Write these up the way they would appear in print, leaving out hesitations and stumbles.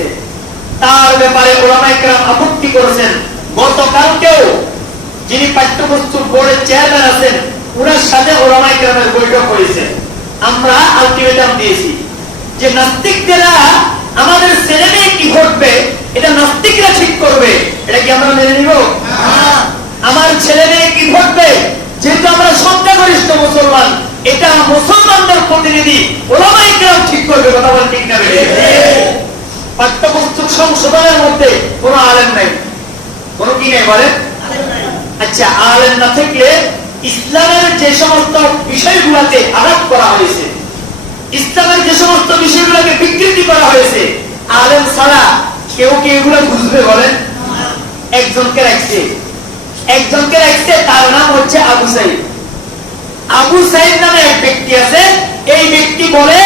হয়েছে, তার ব্যাপারে উলামায়ে কেরাম আপত্তি করেছেন। গতকালকেও যিনি পাঠ্যপুস্তক বোর্ডের চেয়ারম্যান আছেন, ওনার সাথে উলামায়ে কেরামের বৈঠক হয়েছে। আমরা আলটিমেটাম দিয়েছি যে নাস্তিকরা আমাদের ছেলে মেয়ে কি ঘটবে এটা নাস্তিকরা ঠিক করবে, এটা কি আমরা মেনে নিব? আমার ছেলে মেয়ে কি ঘটবে, যেহেতু আমরা সংখ্যাগরিষ্ঠ মুসলমান, এটা মুসলমানদের প্রতিনিধি উলামায়ে কেরাম ঠিক করবে। কথা বলেন ঠিক না? পাঠ্যপুস্তক সংশোধনের মধ্যে কোনো আলেম নাই, কোনো কি নাই বলেন? আচ্ছা, আলেম না থাকলে ইসলামের যে সমস্ত বিষয়গুলোতে আঘাত করা হয়েছে, ইসলামের যে সমস্ত বিষয়গুলোকে বিকৃতি করা হয়েছে, আলেম ছাড়া কেউ কি এগুলো বুঝবে বলেন? একজনকে রাখছে, তার নাম হচ্ছে আবু সাইদ। আবু সাইদ নামে এক ব্যক্তি আছে। এই ব্যক্তি বলে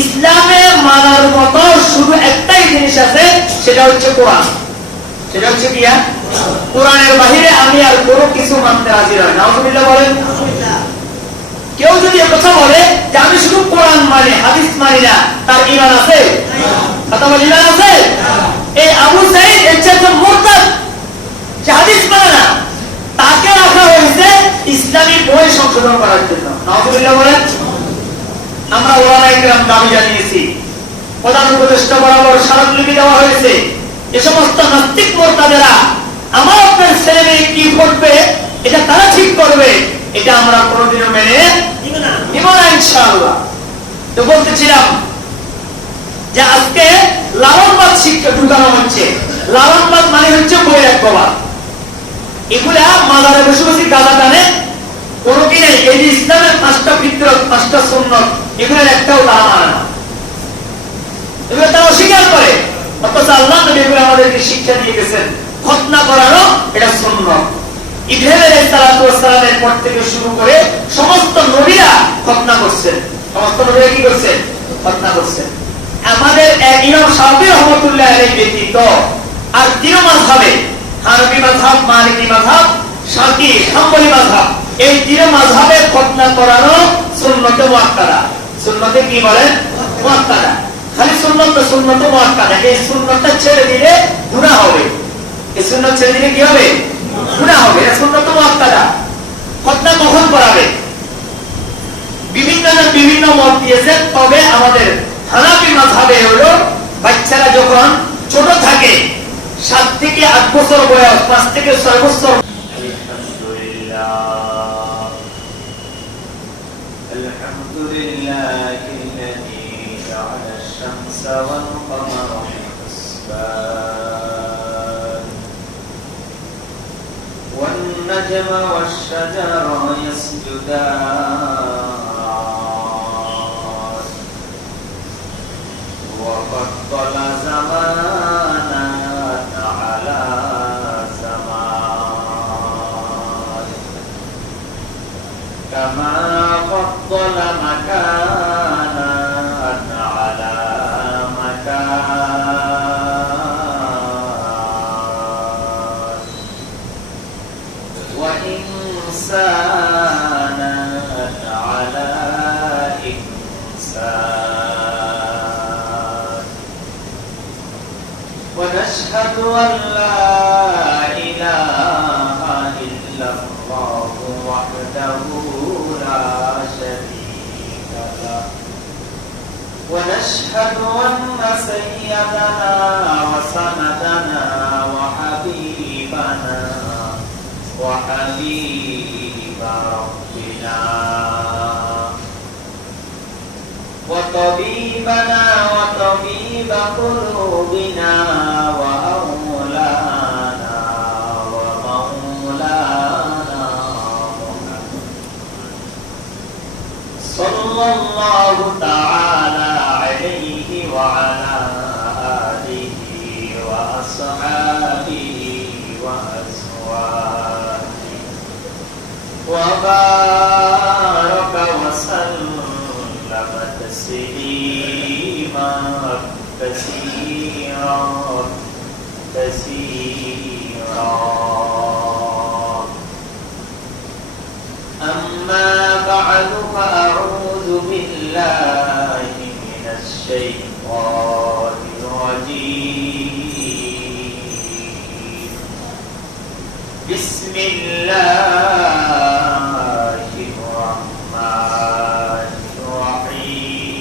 ইসলামে মানার মতো শুধু একটাই জিনিস আছে, সেটা হচ্ছে কোরআন। সেটা হচ্ছে কি? কোরআনের বাহিরে আমি আর কোনো কিছু মানতে রাজি নই। নাউজুবিল্লাহ বলেন। কেউ যদি কথা বলে যে আমি শুধু কোরআন মানি, হাদিস মানি না, তার ঈমান আছে? কথা বলি, ঈমান আছে? এই আবু সাইদ একজন মুরতাদ, যে হাদিস মানে না, তাকে রাখা হয়েছে ইসলামী বই সংশোধন করার জন্য। নাউজুবিল্লাহ বলেন। আমরা উলামায়ে কেরাম দাবি জানিয়েছি, প্রধান উপদেষ্টা বরাবর স্মারকলিপি দেওয়া হয়েছে, এ সমস্ত নাস্তিক মুরতাদেরা আমার আপনার ছেলে মেয়ে কি ঘটবে এটা তারা ঠিক করবে, এটা আমরা কোনোদিনও মেনে নিব না ইনশাআল্লাহ। তো বলতেছিলাম যে আজকে লালনবাদ শিক্ষা ঢুকানো হচ্ছে। লালনবাদ মানে হচ্ছে বৈরাগ্যবাদ। এগুলা মাজারে বসে বসে গাঁজা টানে, কোনো কি নেই। এই যে ইসলামের 5টা ফিতরত, 5টা সুন্নাত, এগুলোর একটাও তারা মানে না, এগুলো তারা অস্বীকার করে। অথচ আল্লাহ নবী এগুলো আমাদেরকে শিক্ষা দিয়ে গেছেন। খতনা করানো এটা সুন্নাত। ইব্রাহিম আলাইহিস সালাতু ওয়াস সালামের পর থেকে শুরু করে সমস্ত নবীরা খতনা করছেন। সমস্ত নবীরা কি করছেন? খতনা করছেন। আমাদের ইমাম শাফিঈ রাহমাতুল্লাহ আলাইহি ব্যতীত আর তিন মাযহাবে, হানাফি মাযহাব, মালিকি মাযহাব, শাফিঈ, হাম্বলি মাযহাব, এই তিন মাযহাবে খতনা করানো সুন্নতে মুআক্কাদা। সুন্নতে কি বলেন? মুআক্কাদা। খালি সুন্নাত না, সুন্নত মুআক্কাদা। এই সুন্নতটা ছেড়ে দিলে গুনাহ হবে। এই সুন্নাত ছেড়ে দিলে কি হবে? গুনাহ হবে। এটা সুন্নত মুআক্কাদা। খতনা কখন করাবে? বিভিন্ন জন বিভিন্ন মত দিয়েছেন। তবে আমাদের হানাফি মাযহাবে হলো বাচ্চারা যখন ছোট থাকে, 7 থেকে 8 বছর বয়স, 5 থেকে 6 বছর। আলহামদুলিল্লাহিল্লাযী জাআলা আশ-শামসা ওয়াল কামারা হিসবান ওয়ান নাজমা ওয়াশ-শাজারা ইয়াসজুদান ওয়া ফাদ্দালা জামানান আলা জামান কামা فضل مكانا على مكان وإنسانا على إنسان ونشهد أن لا إله إلا الله وحده لا شريك له ونشهد أن سيدنا وسندنا وحبيبنا وحبيب ربنا وطبيبنا وطبيب قلوبنا وأولانا ومولانا صلى الله تعالى عليه وعلى آله وأصحابه وأزواجه وبارك وسلم تسليما كثيرا كثيرا أما بعد فأعوذ بالله من الشيطان الرجيم বিসমিল্লাহির রহমানির রহিম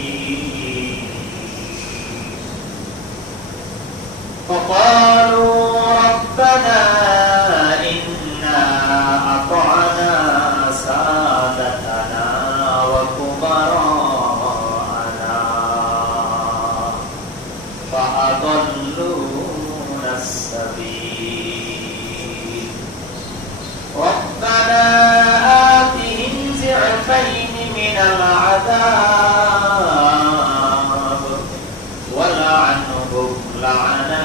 فقالوا ربنا إنا أطعنا سادتنا وكبراءنا فأضلونا السبيل ربنا آتهم ضعفين من العذاب ولعنهم لعنا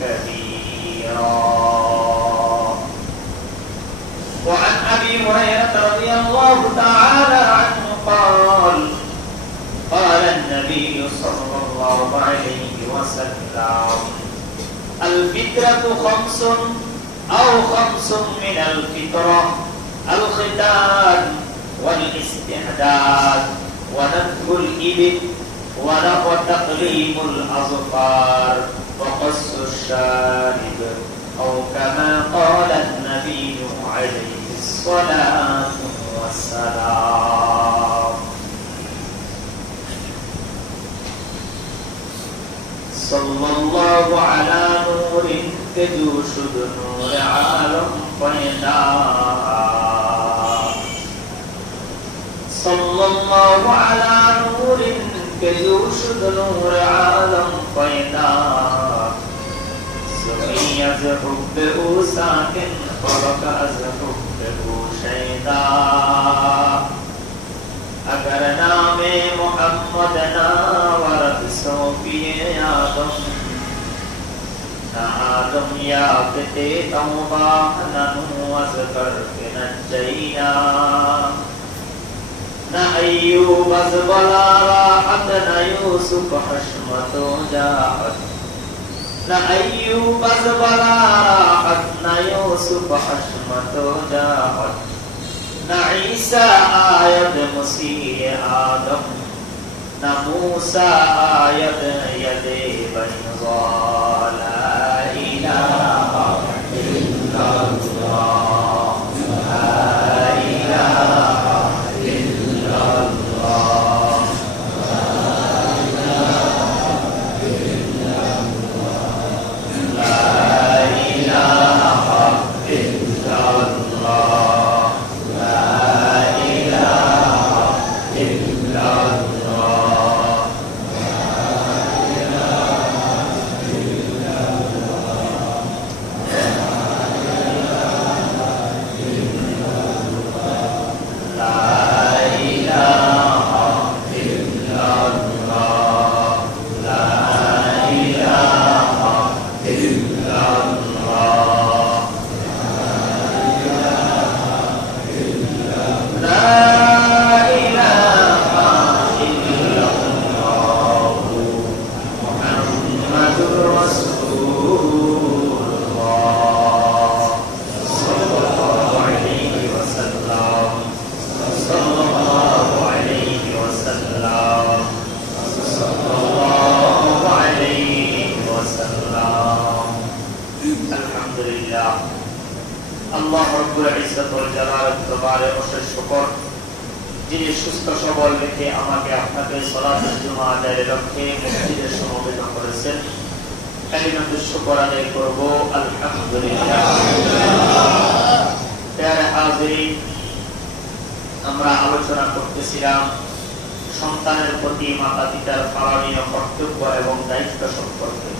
كبيرا وعن أبي هريرة رضي الله تعالى عنه قال قال النبي صلى الله عليه وسلم الفطرة خمس أو خمس من الفطرة الختان والاستحداث ونتف الإبل وتقليم الأظفار وقص الشارب أو كما قال النبي عليه الصلاة والسلام صلى الله على نور كجوش نور عالم فيدا صلى الله على نور كجوش نور عالم فيدا سمي يذهب بأوساكن فرق أذهب بأوشيدا अगर नामे मोहम्मद नावरत सोफिए आदम न आदम या पिते तौबा ननु अज़कर के नजैना न अय्यूब अज़बला राहत न यूसुफ हशमतो जाहत न अय्यूब अज़बला राहत न यूसुफ हशमतो जाहत न ईसा आयत मसीह आदम न मूसा आयत यदे बैज़ा ला इलाहा इल्लल्लाह ला इलाहा इल्लल्लाह ला इलाहा इल्लल्लाह আল্লাহ রাব্বুল ইজ্জত ওয়াল জালালের দরবারে অশেষ শুকর যিনি সুস্থ সবল রেখে আমাকে আপনাকে সালাতুল জুমা আদায়ের লক্ষ্যে মসজিদে সমবেত করেছেন। কালিমাতুশ শুকর আদায় করব আলহামদুলিল্লাহ। প্রিয় হাজিরিন, আমরা আলোচনা করতেছিলাম সন্তানের প্রতি মাতা পিতার পালনীয় কর্তব্য এবং দায়িত্ব সম্পর্কে।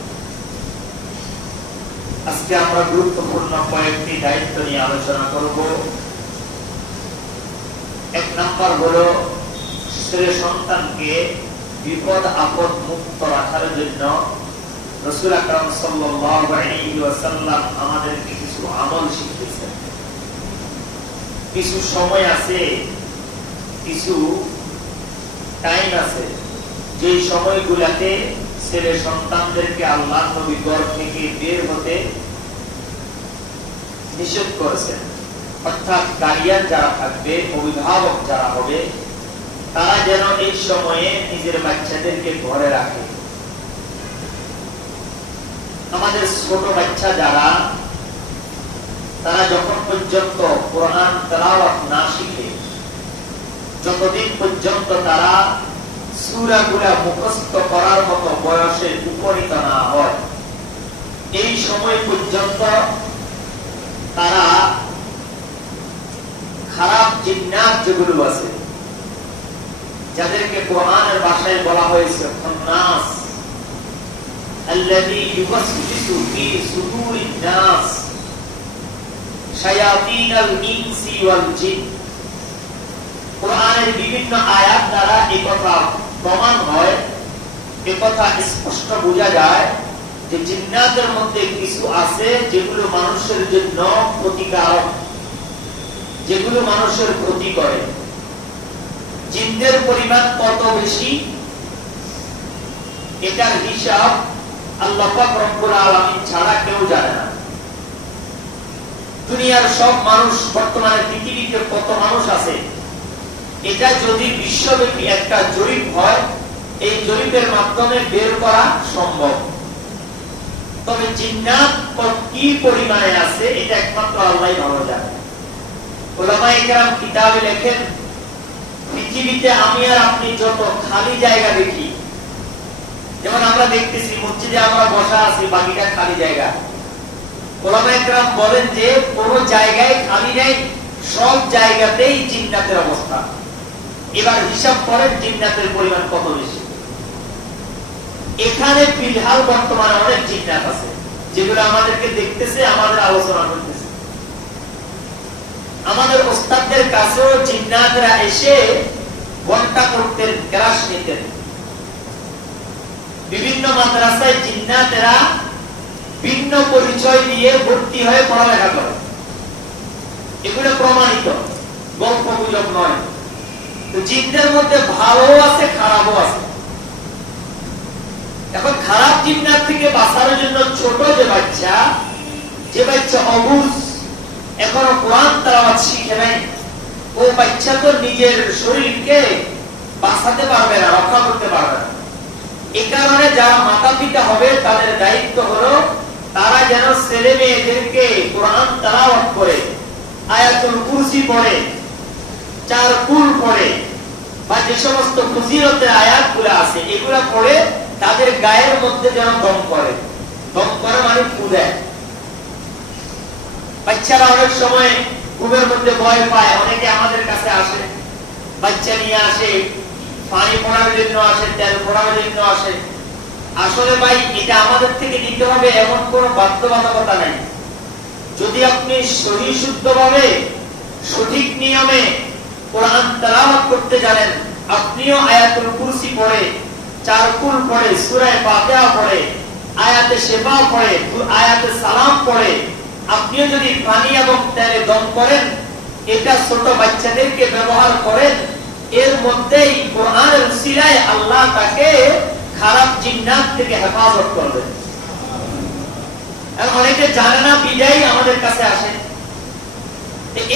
আজকে আমরা গুরুত্বপূর্ণ কয়েকটি দায়িত্ব নিয়ে আলোচনা করব। এক নাম্বার হলো ছেলে সন্তানকে বিপদ আপদ মুক্ত রাখার জন্য রাসূল আকরাম সাল্লাল্লাহু আলাইহি ওয়াসাল্লাম আমাদেরকে কিছু আমল শিখিয়েছেন। কিছু সময় আছে, কিছু টাইম আছে, যে সময়গুলোতে ছেলে সন্তানদেরকে আল্লাহর নবী ঘর থেকে বের হতে নিষেধ করেছেন। অর্থাৎ গার্ডিয়ান যারা থাকবে, অভিভাবক যারা হবে, তারা যেন এই সময়ে নিজের বাচ্চাদেরকে ঘরে রাখে। আমাদের ছোট বাচ্চা যারা, তারা যখন পর্যন্ত কোরআন তেলাওয়াত না শিখে, যতদিন পর্যন্ত তারা সূরাগুলা মুখস্থ করার মতো বয়সে উপনীত না হয়, এই সময় পর্যন্ত তারা খারাপ জিন্নাত যেগুলো আছে, যাদেরকে কোরআনের ভাষায় বলা হয়েছে খান্নাস, আল্লাযী ইউওয়াসওয়িসু ফী সুদুরিন নাস, শায়াতিনাল ইনসি ওয়াল জিন। কোরআনের বিভিন্ন আয়াত দ্বারা এই কথা প্রমাণ হয়, এই কথা স্পষ্ট বোঝা যায় যে জিন্নাতের মধ্যে কিছু আছে যেগুলো মানুষের জন্য ক্ষতিকারক, যেগুলো মানুষের ক্ষতি করে। জিনদের পরিমাণ কত বেশি এটার হিসাব আল্লাহ পাক রব্বুল আলামিন ছাড়া কেউ জানে না। দুনিয়ার সব মানুষ, বর্তমানে পৃথিবীতে কত মানুষ আছে, এটা যদি বিশ্বব্যাপী একটা জরিপ হয়, এই জরিপের মাধ্যমে বের করা সম্ভব। তবে জিন্নাত কি পরিমাণে আছে এটা একমাত্র আল্লাহই ভালো জানে। উলামায়ে কেরাম কিতাবে লেখেন, পৃথিবীতে আমি আর আপনি যত খালি জায়গা দেখি, যেমন আমরা দেখতেছি মসজিদে আমরা বসা আছি, বাকিটা খালি জায়গা। উলামায়ে কেরাম বলেন যে কোন জায়গায় খালি নেই, সব জায়গাতেই জিন্নাতের অবস্থা। এবার হিসাব করেন জিন্নাতের পরিমাণ কত বেশি। এখানে ফিলহাল বর্তমানে অনেক জিন্নাত আছে যেগুলো আমাদেরকে দেখতেছে, আমাদের আলোচনা করতেছে। আমাদের ওস্তাদদের কাছেও জিন্নাতরা এসে ঘন্টা করতেন, ক্লাস নিতেন। বিভিন্ন মাদ্রাসায় জিন্নাতেরা ভিন্ন পরিচয় দিয়ে ভর্তি হয়ে পড়ালেখা করে, এগুলো প্রমাণিত, গল্প গুজব নয়। তো জিনদের মধ্যে ভালো আছে, খারাপও আছে। এখন খারাপ জিন্নাত থেকে বাঁচার জন্য ছোট যে বাচ্চা অবুঝ, এখনো কোরআন তেলাওয়াত শিখে নাই, ও বাচ্চা তো নিজের শরীরকে বাঁচাতে পারবে না, রক্ষা করতে পারবে না। এই কারণে যারা মাতা পিতা হবে তাদের দায়িত্ব হলো তারা যেন ছেলে মেয়েদেরকে কোরআন তেলাওয়াত করে, আয়াতুল কুরসি পড়ে, 4 কুল পড়ে, বা যে সমস্ত ফজিলতের আয়াতগুলো আছে এগুলা পড়ে তাদের গায়ের মধ্যে যেন দম করে। দম করে মানে ফু দেয়। বাচ্চারা অনেক সময় ঘুমের মধ্যে ভয় পায়, অনেকে আমাদের কাছে আসে, বাচ্চা নিয়ে আসে, পানি পড়ার জন্য আসে, তেল পড়ার জন্য আসে। আসলে ভাই এটা আমাদের থেকে নিতে হবে এমন কোন বাধ্যবাধকতা নাই। যদি আপনি সহি শুদ্ধভাবে সঠিক নিয়মে কোরআন তেলাওয়াত করতে জানেন, আপনিও আয়াতুল কুরসি পড়ে, 4 কুল পড়ে, সূরা ফাতিহা পড়ে, আয়াতে শিফা পড়ে, আয়াতে সালাম পড়ে, আপনিও যদি পানি এবং তেলে দম করেন, এটা ছোট বাচ্চাদেরকে ব্যবহার করেন, এর মধ্যেই কোরআনের উসিলায় আল্লাহ তাকে খারাপ জিন্নাত থেকে হেফাজত করবেন। অনেকে জানে না, বিদায় আমাদের কাছে আসে।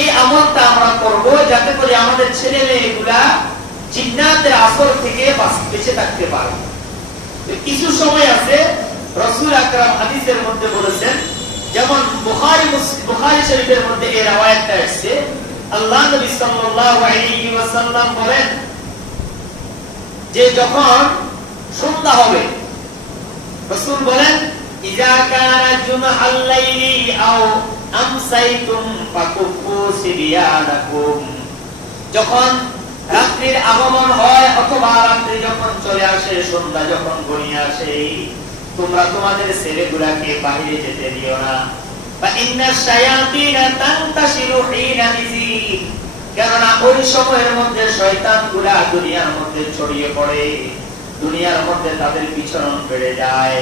এই আমলটা আমরা করব যাতে করে আমাদের ছেলে মেয়েগুলা জিন্নাতের আসর থেকে বেঁচে থাকতে পারে। কিছু সময় আছে রাসূল আকরাম হাদিসের মধ্যে বলেছেন, যেমন বুখারী শরীফের মধ্যে এই riwayatটা আছে, আল্লাহ নবী সাল্লাল্লাহু আলাইহি ওয়াসাল্লাম বলেন যে যখন সন্ধ্যা হবে, রাসূল বলেন ইজা কানা জুমআল লাইলি আও আমসাইতুম ফাকুফু সিবিয়ানাকুম, যখন রাত্রির আগমন হয় অথবা রাত্রি যখন চলে আসে, সন্ধ্যা যখন ঘনিয়ে আসে, তোমরা তোমাদের ছেলেগুলোকে বাইরে যেতে দিও না। বা ইন্নাশ শায়াতিনা তানতাশিরু হিনা ইযিন, কেননা ওই সময়ের মধ্যে শয়তানগুলা দুনিয়ার মধ্যে ছড়িয়ে পড়ে, দুনিয়ার মধ্যে তাদের বিচরণ বেড়ে যায়।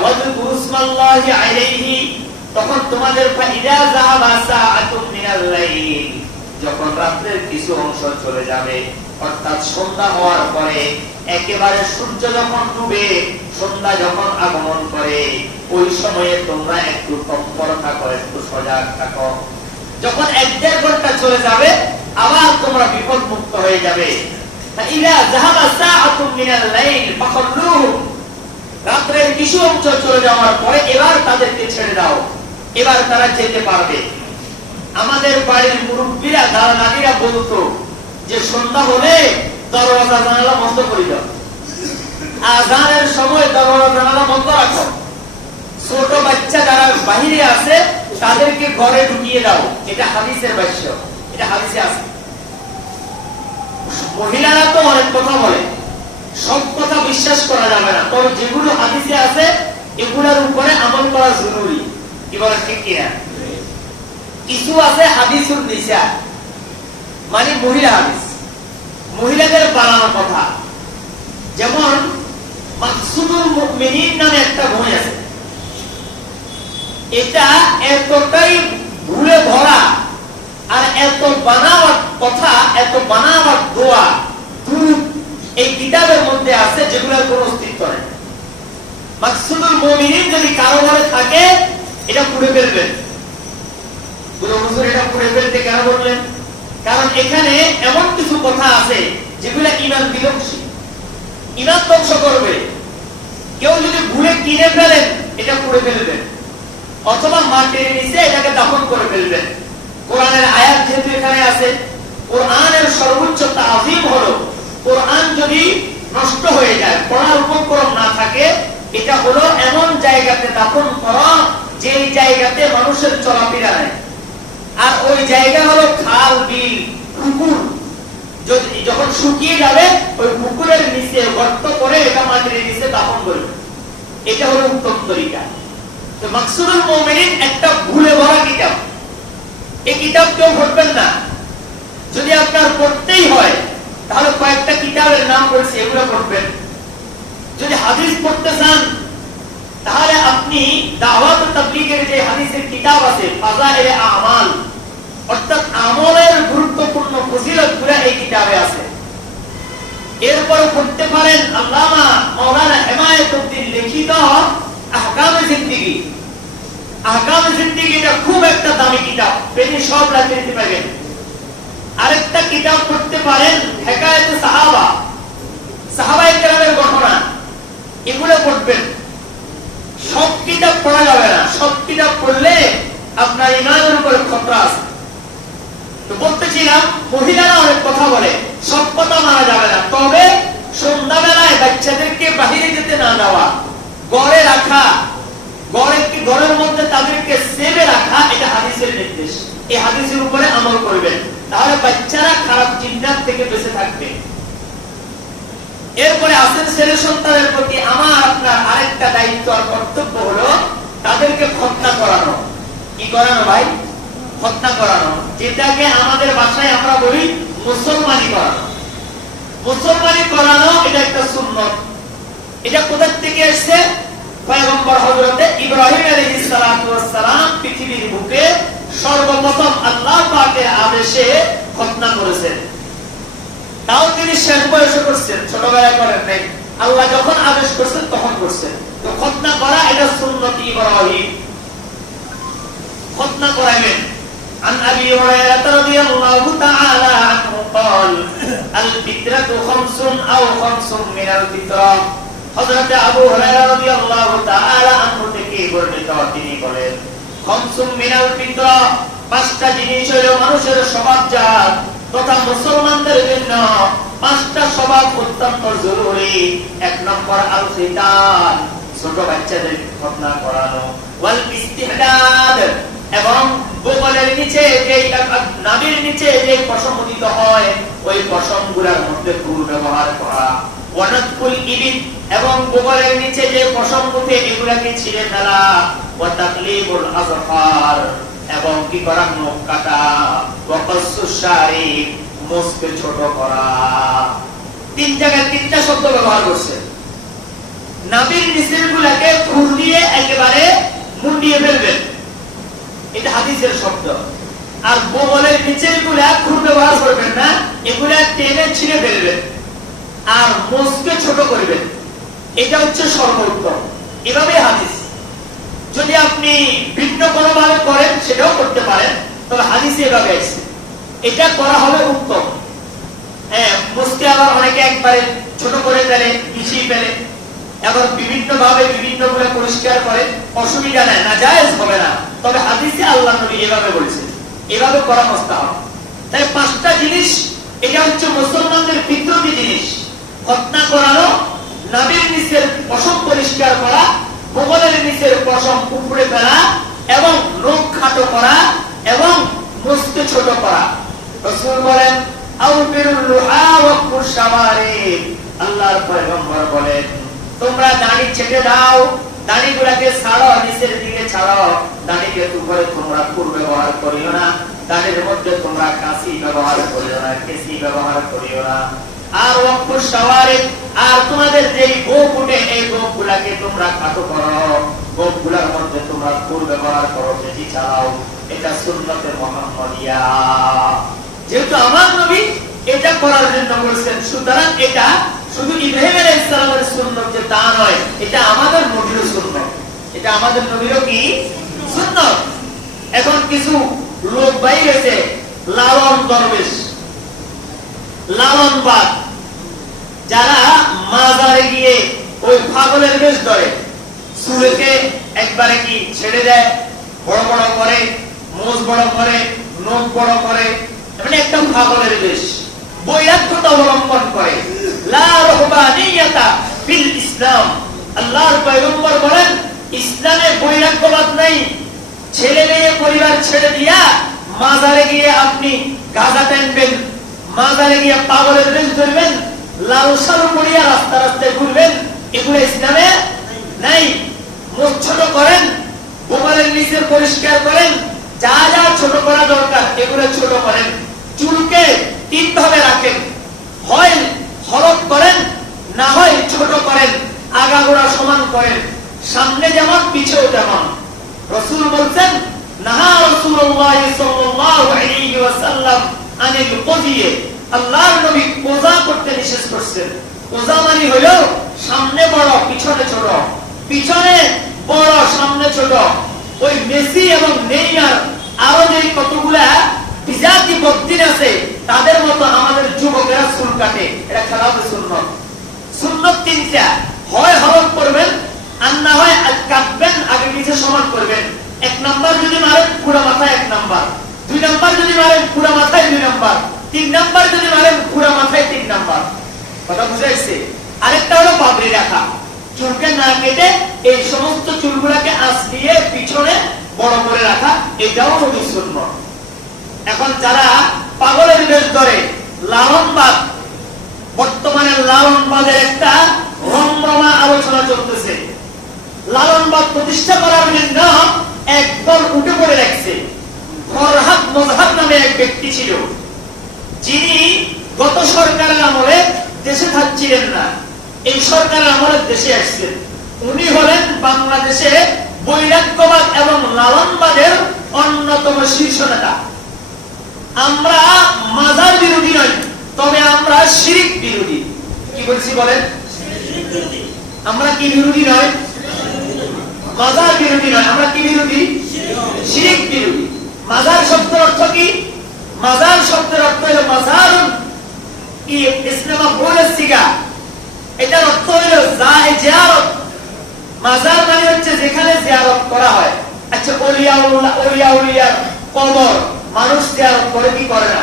ওয়াযকুরু ইসমাল্লাহি আলাইহি, তখন তোমাদের ফাইদা যাহাবা সাআতুম মিনাল লাইল, যখন রাতের কিছু অংশ চলে যাবে, অর্থাৎ সন্ধ্যা হওয়ার পরে একেবারে সূর্য যখন ডুবে, সন্ধ্যা যখন আগমন করে, ওই সময়ে তোমরা একটু তৎপর থাকো, একটু সজাগ থাকো। যখন 1-1.5 ঘন্টা চলে যাবে, আবার তোমরা বিপদ মুক্ত হয়ে যাবে। ফাইদা যাহাবা সাআতুম মিনাল লাইল ফাখাল্লুহু, রাতের কিছু অংশ চলে যাওয়ার পরে এবার তাদেরকে ছেড়ে দাও, এবার তারা যেতে পারবে। আমাদের বাড়ির মুরব্বীরা দাদা-দাদিরা বলতো যে সন্ধ্যা হলে দরজা জানালা বন্ধ করে দাও, আজানের সময় দরজা জানালা বন্ধ রাখো, ছোট বাচ্চা যারা বাহিরে আছে তাদেরকে ঘরে ঢুকিয়ে দাও। এটা হাদিসের বাক্য, এটা হাদিসে আছে। মহিলারা তো অনেক কথা বলে, সব কথা বিশ্বাস করা যাবে না, তবে যেগুলো হাদিসে আছে এগুলোর উপরে আমল করা জরুরি। কি বলে ঠিক কিনা? কিছু আছে হাদিসুল নিসা, মানে মহিলা হাদিস, মহিলাদের বানানো কথা। যেমন মাকসুদুল মুমিনিন নামে একটা বই আছে, এটা এতটাই ভুলে ভরা আর এত বানাওয়ার কথা, এত বানাওয়ার দোয়া এই কিতাবের মধ্যে আছে যেগুলোর কোনো অস্তিত্ব নেই। মাকসুদুল মুমিনিন যদি কারো ঘরে থাকে এটা পুড়ে ফেলবেন। এটা পুড়ে ফেলতে কেন বললেন? কারণ এখানে এমন কিছু কথা আছে যেগুলো ইমান বিধ্বংসী, ইমান ধ্বংস করবে। কেউ যদি ভুলে কিনে ফেলেন এটা পুড়ে ফেলবেন, অথবা মাটির নিচে এটাকে দাফন করে ফেলবেন। কোরআনের আয়াত যেহেতু এখানে আছে, কোরআনের সর্বোচ্চ তাযীম হলো কোরআন যদি নষ্ট হয়ে যায়, পড়ার উপক্রম না থাকে, এটা হলো এমন জায়গাতে দাফন করা যেই জায়গাতে মানুষের চলাফেরা নেই। আর ওই জায়গা হলো খাল, বিল, পুকুর। যখন শুকিয়ে যাবে ওই পুকুরের নিচে গর্ত করে এটা মাটির নিচে দাফন করবে। এটা হলো উত্তম তরিকা। তো মাকসুদুল মুমিনিন একটা ভুলে ভরা কিতাব, এই কিতাব কেউ পড়বেন না। যদি আপনার পড়তেই হয় তাহলে কয়েকটা কিতাবের নাম বলছি, এগুলো পড়বেন। যদি হাদিস পড়তে চান তাহলে আপনি দাওয়াত ও তাবলীগের যে হাদিসের কিতাব আছে, ফাযাইলে আমাল, অর্থাৎ আমলের গুরুত্বপূর্ণ ফজিলতগুলো এই কিতাবে আছে। এরপর পড়তে পারেন আল্লামা মাওলানা হিমায়াতুদ্দিন লিখিত আহকামে জিন্দেগি। আহকামে জিন্দেগি এটা খুব একটা দামি কিতাব, পেনি সব লাইব্রেরিতে পাবেন। আরেকটা কিতাব পড়তে পারেন হিকায়াতুস সাহাবা, সাহাবায়ে কেরামের ঘটনা, এগুলো পড়বেন। সব কিতাব পড়া যাবে না, সব কিতাব পড়লে আপনার ইমানের উপরে খতরা আছে। তো বলতেছিলাম মহিলারা অনেক কথা বলে, সব কথা মানা যাবে না, তবে সন্ধ্যাবেলায় বাচ্চাদেরকে বাহিরে যেতে না দেওয়া, ঘরে রাখা, ঘরের মধ্যে তাদেরকে সেভে রাখা, এটা হাদিসের নির্দেশ। এই হাদিসের উপরে আমল করবেন, তাহলে বাচ্চারা খারাপ চিন্তার থেকে বেঁচে থাকবে। এরপরে আসেন ছেলে সন্তানের প্রতি আমার আপনার আরেকটা দায়িত্ব আর কর্তব্য হলো তাদেরকে খতনা করানো। কি করানো ভাই? খতনা করানো, যেটাকে আমাদের ভাষায় আমরা বলি মুসলমানি করানো। মুসলমানি করানো এটা একটা সুন্নত। এটা কোথা থেকে এসেছে? পয়গম্বর হযরত ইব্রাহিম আলাইহিস সালাতু ওয়াস সালাম পৃথিবীর বুকে সর্বপ্রথম আল্লাহ পাকের আদেশে খতনা করেছেন। তাও তিনি শেষ বয়সে করছেন, ছোটবেলায় করেন নাই। আল্লাহ যখন আদেশ করছেন তখন করছেন। তো খতনা করা এটা সুন্নত ইব্রাহিম। খতনা করাবেন। عن أبي هريرة رضي الله تعالى عنه قال الفطرة خمس أو خمس من الفطرة। হযরত আবু হুরায়রা রাদিয়াল্লাহু তাআলা আনহু থেকে বর্ণিত, তিনি বলেন খামসুম মিনাল ফিতরা, পাঁচটা জিনিস হলো মানুষের স্বভাবজাত তথা মুসলমানদের জন্য পাঁচটা স্বভাব অত্যন্ত জরুরি। এক নম্বর আল খিতান, ছোট বাচ্চাদের খতনা করানো, ওয়াল ইস্তিহদাদ, এবং বগলের নিচে যে নাভির নিচে যে পশম উদিত হয় ওই পশমগুলোর মধ্যে ফুল ব্যবহার করা, ওয়ানাতুল ইবিদ, এবং বগলের নিচে যে পশম উঠে এগুলাকে ছিঁড়ে ফেলা, ওয়া তাকলিবুল আযফার, এবং কি করা? নখ কাটা, ওয়া কাসসুশ শারিব, মুছকে ছোট করা। তিন জায়গায় তিনটা শব্দ ব্যবহার করছে। নাভির নিচের গুলাকে খুর দিয়ে একেবারে মুন্ডিয়ে ফেলবেন, এটা হাদিসের শব্দ। আর বগলের নিচের গুলা খুর ব্যবহার করবেন না, এগুলা টেনে ছিঁড়ে ফেলবেন। আর মুছকে ছোট করবেন, এটা হচ্ছে সর্বোত্তম। এভাবে হাদিস। যদি আপনি ভিন্ন কোনো ভাবে করেন সেটাও করতে পারেন, তবে হাদিসে এভাবে আছে, এটা করা হবে উত্তম। হ্যাঁ, মুছকে আবার অনেকে একবারে ছোট করে ফেলে, মিশিয়ে ফেলে, এখন বিভিন্ন ভাবে বিভিন্ন গুলো পরিষ্কার করে, অসুবিধা নাই, না জায়েজ হবে না। তবে হাদিসে আল্লাহ নবী এভাবে বলেছেন, এভাবে করা মুস্তাহাব। তাই 5টা জিনিস, এটা হচ্ছে মুসলমানদের ফিতরতি জিনিস। খতনা করানো, নাভির নিচের পশম পরিষ্কার করা, বগলের নিচের পশম উপরে ফেলা, এবং নখ খাটো করা, এবং মস্ত ছোট করা। রাসূল বলেন আউবিরুল লুহা ওয়াকুর শাওয়ারিব, আল্লাহর পয়গম্বর বলেন তোমরা দাড়ি ছেটে দাও, দাড়িগুলোকে ছাড়ো, নিচের দিকে ছাড়ো, দাড়িকে উপরে তোমরা কুর ব্যবহার করিও না, দাড়ির মধ্যে তোমরা কাশি ব্যবহার করিও না, কেসি ব্যবহার করিও না। আর ওয়াকুর শাওয়ারিব, আর তোমাদের যেই গোঁফ উঠে এই গোঁফগুলোকে তোমরা খাটো করো, গোঁফগুলোর মধ্যে তোমরা কুর ব্যবহার করো, কেসি ছাড়াও। এটা সুন্নতে মুহাম্মাদিয়া। যেহেতু আমার নবী এটা করার জন্য বলেছেন, সুতরাং এটা শুধু ইব্রাহিম আলাইহিস সালামের সুন্নাত যে তা নয়, এটা আমাদের নবীরও সুন্নাত। এটা আমাদের নবীরও কি সুন্নাত। এখন কিছু লোক বাইরেছে লালন দরবেশ, লালনবাদ, যারা মাজারে গিয়ে ওই পাগলের বেশ ধরে, চুলকে একবারে কি ছেড়ে দেয়, বড় বড় করে, মোজ বড় করে, নখ বড় করে, মানে একটা পাগলের বেশ, বৈরাগ্যতা অবলম্বন করে। লা রহবানিয়াতা ফিল ইসলাম, আল্লাহর পয়গম্বর বলেন ইসলামে বৈরাগ্যবাদ নাই। ছেলে মেয়ে পরিবার ছেড়ে দিয়া মাজারে গিয়ে আপনি গাঁজা টানবেন, মাজারে গিয়ে পাগলের বেশ ধরবেন, লাল শাল পরিয়া রাস্তা রাস্তায় ঘুরবেন, এগুলো ইসলামে নাই। মুখ ছোট করেন, গোপালের নিচের পরিষ্কার করেন, যা যা ছোট করা দরকার এগুলো ছোট করেন। চুলকে 3 ভাবে রাখেন, হয় হলক করেন, না হয় ছোট করেন, আগাগোড়া সমান করেন, সামনে যেমন পিছেও তেমন। রাসূল বলেন নাহা রাসূলুল্লাহ সাল্লাল্লাহু আলাইহি ওয়াসাল্লাম আনিল কুজিয়ে, আল্লাহর নবী কোজা করতে নিষেধ করেছেন। কোজা মানে হলো সামনে বড় পিছনে ছোট, পিছনে বড় সামনে ছোট। ওই মেসি এবং নেইমার আরো যে কতগুলা বিজাতি বদ্দিন আছে তাদের মতো আমাদের যুবকেরা চুল কাটে, এটা খেলাফে সুন্নাত। সুন্নাত 3টা, হয় হলক করবেন, আর না হয় কাটবেন, আগে নিচে সমান করবেন। 1 নাম্বার যদি মারেন পুরো মাথায় 1 নাম্বার, 2 নাম্বার যদি মারেন পুরো মাথায় 2 নাম্বার, 3 নাম্বার যদি মারেন পুরো মাথায় 3 নাম্বার। কথা বুঝাইছে? আরেকটা হলো পাগড়ি রাখা, চুলকে না কেটে এই সমস্ত চুলগুলাকে আঁচড়িয়ে পিছনে বড় করে রাখা, এটাও নবীর সুন্নাত। এখন যারা পাগলের বেশ ধরে লালনবাদ, বর্তমানে লালনবাদের একটা রমরমা আলোচনা চলতেছে। লালনবাদ প্রতিষ্ঠা করার জন্য একদল উঠে পড়ে রাখছে। ফরহাদ মুযহাব নামে এক ব্যক্তি ছিল, যিনি গত সরকারের আমলে দেশে থাকছিলেন না, এই সরকারের আমলে দেশে আসছেন। উনি হলেন বাংলাদেশে বৈরাগ্যবাদ এবং লালনবাদের অন্যতম শীর্ষ নেতা। আমরা মাজার বিরোধী নই, তবে আমরা শিরক বিরোধী। কি বলছি বলেন? আমরা কি বিরোধী নয়? মাজার বিরোধী নয়, আমরা কি বিরোধী? শিরক বিরোধী। মাজার শব্দের অর্থ কি? মাজার শব্দের অর্থ হলো মাজারুন, কি ইসলামে বলেছি গা, এটার অর্থ হলো জিয়ারত। মাজার মানে হচ্ছে যেখানে জিয়ারত করা হয়। আচ্ছা, ওলিয়ার কবর মানুষ জিয়ারত করে কি করে না?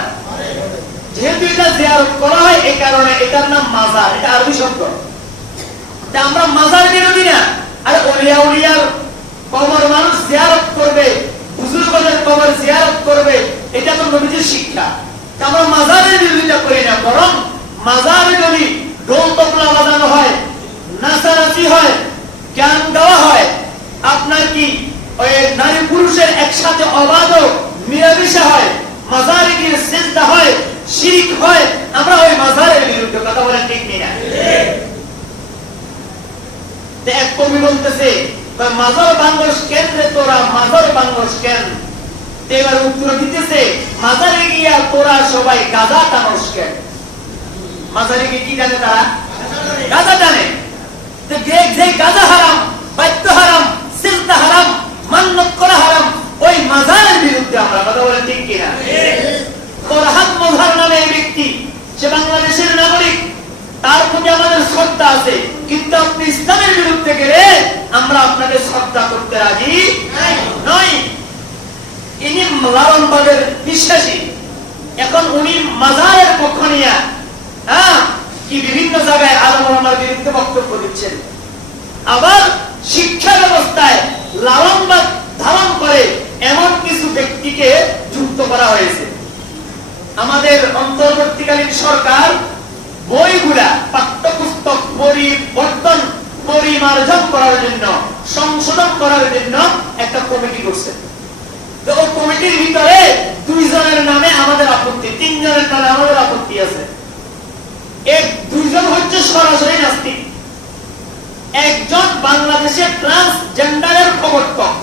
যেহেতু এটা জিয়ারত করা হয় এই কারণে এটার নাম মাজার, এটা আরবি শব্দ। তা আমরা মাজার বিরোধী না। আর ওলিয়ার কবর মানুষ জিয়ারত করবে, বুজুর্গদের কবর জিয়ারত করবে, এটা তো নবীজির শিক্ষা। তা আমরা মাজারের বিরোধিতা করি না, বরং মাজারে যদি ঢোল তবলা বাজানো হয়, নাচানাচি হয়, গান গাওয়া হয়, আপনার কি ওই নারী পুরুষের একসাথে অবাধ মিলামিশা হয়, মাজারে গিয়ে সিজদা হয়, শিরক হয়, আমরা ওই মাজারের বিরুদ্ধে। কথা বলেন ঠিক না? এক কবি বলতেছে মাজার বাংলাদেশ কেন্দ্রে তোরা মাজার বাংলাদেশ কেন, এবার উত্তর দিতেছে মাজারে গিয়া তোরা সবাই গাঁজা টানস কেন। মাজারে গিয়ে কি জানে তারা? গাঁজা টানে। যে গাঁজা হারাম, বাদ্য হারাম, সিজদা হারাম, মান্নত করা হারাম, ওই মাজারের বিরুদ্ধে আমরা। কথা বলেন ঠিক কিনা? ফরহাদ মুযহাব নামে এই ব্যক্তি, সে বাংলাদেশের নাগরিক, তার প্রতি আমাদের শ্রদ্ধা আছে, কিন্তু আপনি ইসলামের বিরুদ্ধে গেলে আমরা আপনাকে শ্রদ্ধা করতে রাজি নই। ইনি লালনবাদ আমাদের বিশ্বাসী। এখন উনি মাজারের পক্ষ নিয়ে কি বিভিন্ন জায়গায় আলেম ওলামার বিরুদ্ধে বক্তব্য দিচ্ছেন। আবার শিক্ষা ব্যবস্থায় লালনবাদ ধারণ করে এমন কিছু ব্যক্তিকে যুক্ত করা হয়েছে। আমাদের অন্তর্বর্তীকালীন সরকার বইগুলা পাঠ্যপুস্তক পরিবর্তন পরিমার্জন করার জন্য, সংশোধন করার জন্য একটা কমিটি করছে। তো ওই কমিটির ভিতরে 2 জনের নামে আমাদের আপত্তি, 3 জনের নামে আমাদের আপত্তি আছে। এই 2 জন হচ্ছে সরাসরি নাস্তিক। একজন বাংলাদেশের ট্রান্সজেন্ডারের প্রবর্তক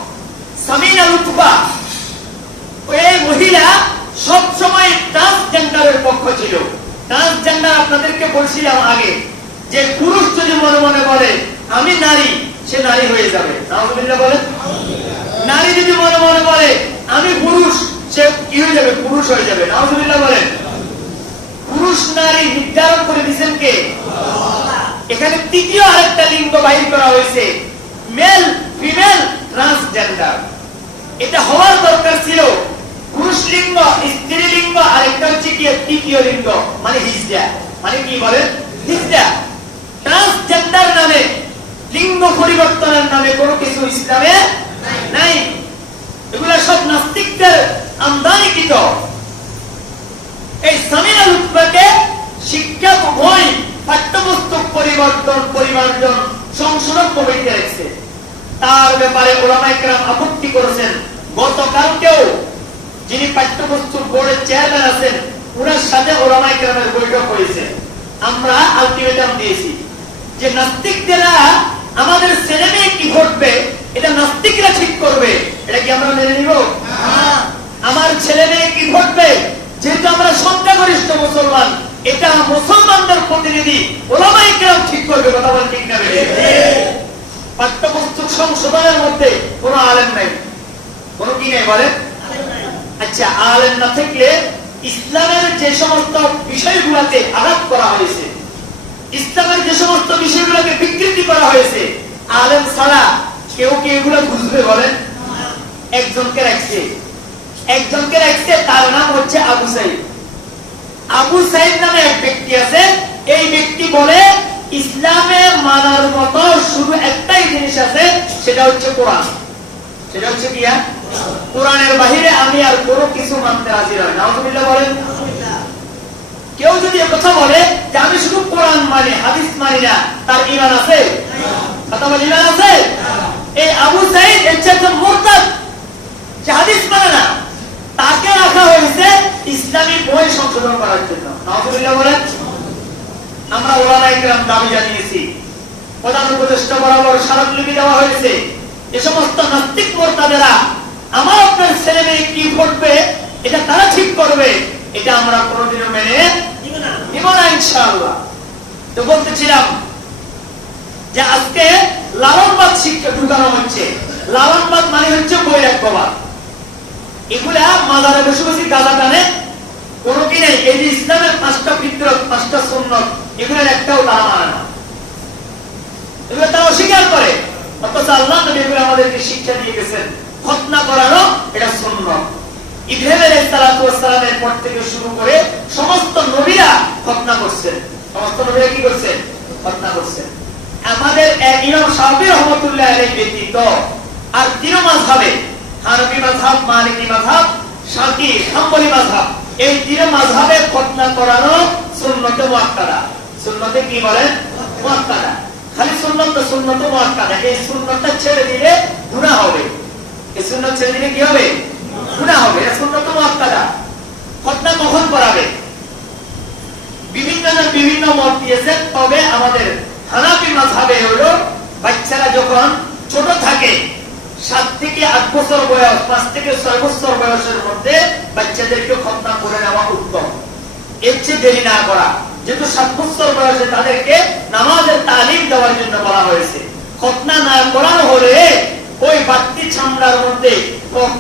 সামিনা লুৎফা। এই মহিলা সবসময় ট্রান্সজেন্ডারের পক্ষ ছিল। ট্রান্সজেন্ডার আপনাদেরকে বলছিলাম আগে যে পুরুষ যদি মনে মনে বলে আমি নারী, সে নারী হয়ে যাবে। নাউজুবিল্লাহ বলেন। নারী যদি মনে মনে বলে আমি পুরুষ, সে কি হয়ে যাবে? পুরুষ হয়ে যাবে। নাউজুবিল্লাহ বলেন। পুরুষ নারী নির্ধারণ করে দিয়েছেন কে? এখানে তৃতীয় আরেকটা লিঙ্গ বাহির করা হয়েছে, মেল ফিমেল ট্রান্সজেন্ডার। এটা হওয়ার দরকার ছিল পুরুষ লিঙ্গ, স্ত্রী লিঙ্গ, আরেকটা হচ্ছে কি তৃতীয় লিঙ্গ, মানে হিজড়া। মানে কি বলেন? হিজড়া। ট্রান্সজেন্ডার নামে, লিঙ্গ পরিবর্তনের নামে কোনো কিছু ইসলামে নাই। এগুলা সব নাস্তিকদের আমদানিকৃত। এই সামিনা লুৎফাকে শিক্ষা বই পাঠ্যপুস্তক পরিমার্জন সংশোধন কমিটি রেখেছে। তার ব্যাপারে ওলামায়ে কেরাম আপত্তি করেছেন। গতকালকেও যিনি পাঠ্যপুস্তক বোর্ডের চেয়ারম্যান আছেন, ওনার সাথে ওলামায়ে কেরামের বৈঠক হয়েছে। আমরা আলটিমেটাম দিয়েছি যে নাস্তিকরা আমাদের ছেলে মেয়ে কি ঘটবে এটা নাস্তিকরা ঠিক করবে। এটা কি আমরা মেনে নিব? আমার ছেলে মেয়ে কি ঘটবে, যেহেতু আমরা সংখ্যাগরিষ্ঠ মুসলমান, এটা মুসলমানদের প্রতিনিধি ওলামায়ে কেরাম ঠিক করবে। কথা বলেন ঠিক না? পাঠ্যপুস্তক সংশোধনের মধ্যে কোনো আলেম নাই, কোনো কি নেই বলেন? আচ্ছা, আলেম না থাকলে ইসলামের যে সমস্ত বিষয়গুলোতে আঘাত করা হয়েছে, ইসলামের যে সমস্ত বিষয়গুলোকে বিকৃতি করা হয়েছে, আলেম ছাড়া কেউ কি এগুলো বুঝবে বলেন? একজনকে রাখছে, তার নাম হচ্ছে আবু সাইদ। আবু সাইদ নামে এক ব্যক্তি আছে। এই ব্যক্তি বলে ইসলামে মানার মতো শুধু একটাই জিনিস আছে, সেটা হচ্ছে কোরআন। সেটা হচ্ছে কি? কোরআনের বাহিরে আমি আর কোনো কিছু মানতে রাজি নই। নাউজুবিল্লাহ বলেন। কেউ যদি কথা বলে যে আমি শুধু কোরআন মানি, হাদিস মানি না, তার ঈমান আছে? কথা বলে ঈমান আছে? এই আবু সাইদ একজন মুরতাদ, যে হাদিস মানে না, তাকে রাখা হয়েছে ইসলামী বই সংশোধন করার জন্য। নাউজুবিল্লাহ বলেন। আমরা ওলামায়ে কেরাম দাবি জানিয়েছি, প্রধান উপদেষ্টা বরাবর স্মারকলিপি দেওয়া হয়েছে, এ সমস্ত নাস্তিক মুরতাদেরা আমার আপনার ছেলে মেয়ে কি ঘটবে এটা তারা ঠিক করবে, এটা আমরা কোনোদিনও মেনে নিব না ইনশাআল্লাহ। তো বলতেছিলাম যে আজকে লালনবাদ শিক্ষা ঢুকানো হচ্ছে। লালনবাদ মানে হচ্ছে বৈরাগ্যবাদ। এগুলা মাজারে বসে বসে গাঁজা টানে, কোনো কি নেই। এই যে ইসলামের 5টা ফিতরত, 5টা সুন্নত, এগুলোর একটাও তারা মানে না, এগুলো তারা অস্বীকার করে। অথচ আল্লাহ নবী এগুলো আমাদেরকে শিক্ষা দিয়ে গেছেন। খতনা করানো এটা সুন্নত। ইব্রাহিম আলাইহিস সালাতু ওয়াস সালামের পর থেকে শুরু করে সমস্ত নবীরা খতনা করছেন। সমস্ত নবীরা কি করছেন? খতনা করছেন। আমাদের ইমাম শাফিঈ রাহমাতুল্লাহ আলাইহি ব্যতীত আর 3 মাযহাবে, হানাফি মাযহাব, মালিকি মাযহাব, শাফিঈ, হাম্বলি মাযহাব, এই 3 মাযহাবে খতনা করানো সুন্নতে মুআক্কাদা। সুন্নতে কি বলেন? মুআক্কাদা। খালি সুন্নত, সুন্নত মুআক্কাদা। এই সুন্নতটা ছেড়ে দিলে গুনাহ হবে। এই সুন্নত ছেড়ে দিলে কি হবে? গুনাহ হবে। এই সুন্নত মুআক্কাদা। খতনা কখন করাবে? বিভিন্ন মত দিয়েছেন। তবে আমাদের হানাফি মাযহাবে হলো বাচ্চারা যখন ছোট থাকে, 7 থেকে 8 বছর বয়স, 5 থেকে 6 বছর বয়সের মধ্যে বাচ্চাদেরকে খতনা করে নেওয়া উত্তম, এর চেয়ে দেরি না করা। যেহেতু 7 বছর বয়সে তাদেরকে নামাজের তালিম দেওয়ার জন্য বলা হয়েছে। খতনা না করানো হলে ওই বাড়তি চামড়ার মধ্যে